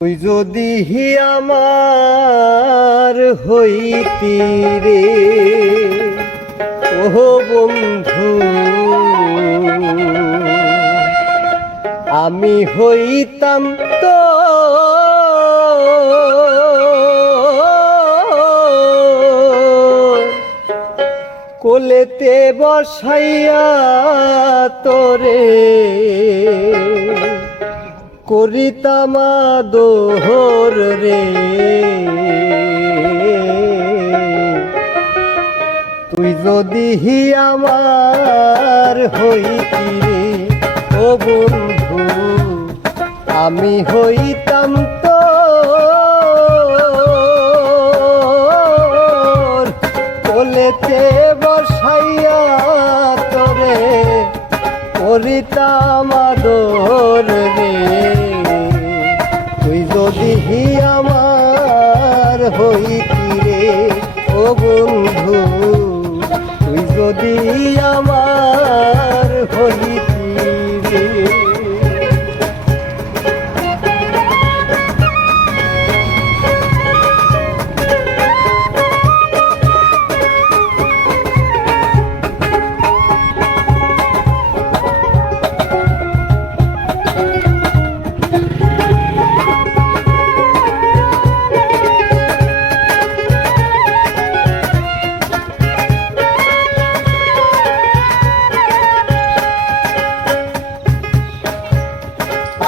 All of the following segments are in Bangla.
তুই যদি আমার হইতি রে ও বন্ধু, আমি হইতাম তো কোলেতে বসাইয়া তোরে করিতাম আদর রে। তুই যদি আমার হইতি রে ও বন্ধু, আমি হইতাম তো কোলেতে বসাইয়া তোরে করিতাম আদর রে। তুই যদি আমার হইতি রে ও বন্ধু, তুই যদি আমার হইতি রে।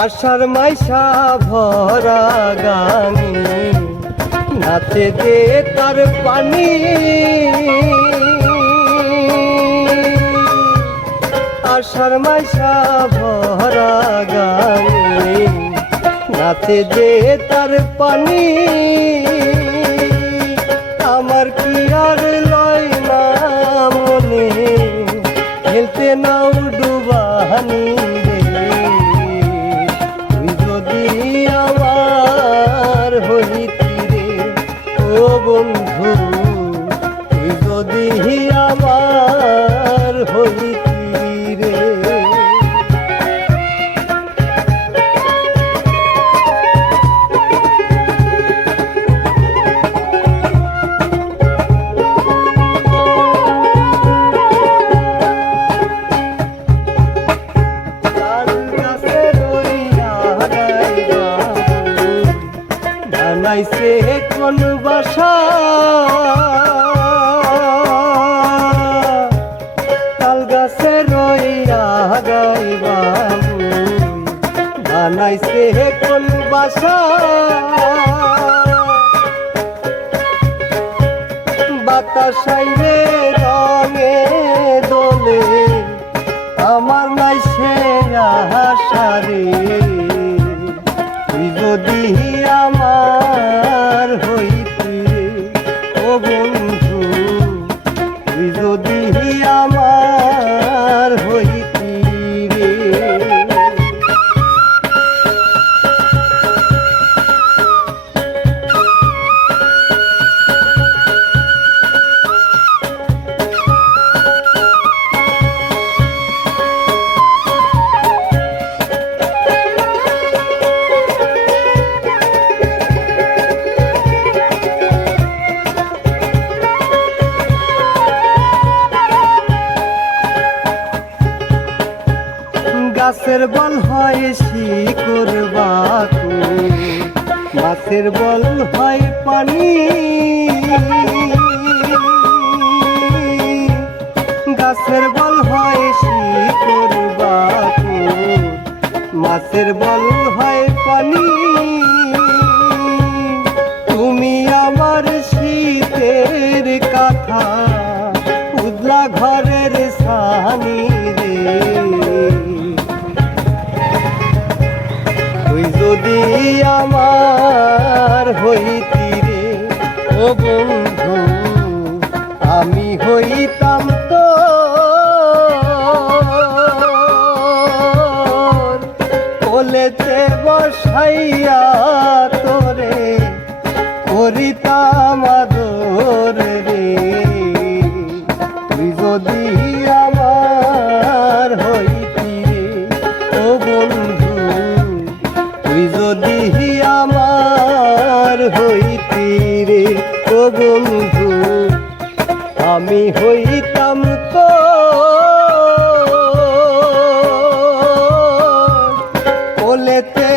আষাঢ় মাইশা ভরা গানি নাচে দে তার পানি। আষাঢ় মাইশা ভরা গানি নাচে দে তার পানি। আমার কি আর লয় না মনে খেলতে নাও ডুবানি। আমার হইতি রে ও বন্ধু, তুই যদি আমার হইতি রে। বানাইছে কোন বাসা তাল গাছে রইয়া গাইবা, বানাইছে কোন বাসা বাতাসাইরে রঙে দোলে আমার নাইছে আশা রে। তুই যদি আমার হইতি ও বন্ধু, তুই যদি আমার হইতি রে। গাছের বল হয় শিকড় বাকু, মাছের বল হয় পানি। গাছের বল হয় শিকড় বাকু, মাছের বল হয় পানি। তুমি আমার শীতের কথা উদলা ঘরের সানি রে। তুই যদি আমার হইতি রে ও বন্ধু, আমি হইতাম তো কোলেতে বসাইয়া তোরে করিতাম আদর রে। তুই যদি আমার হইতি রে ও বন্ধু, তুই যদি আমার বন্ধু আমি হইতাম তো কোলেতে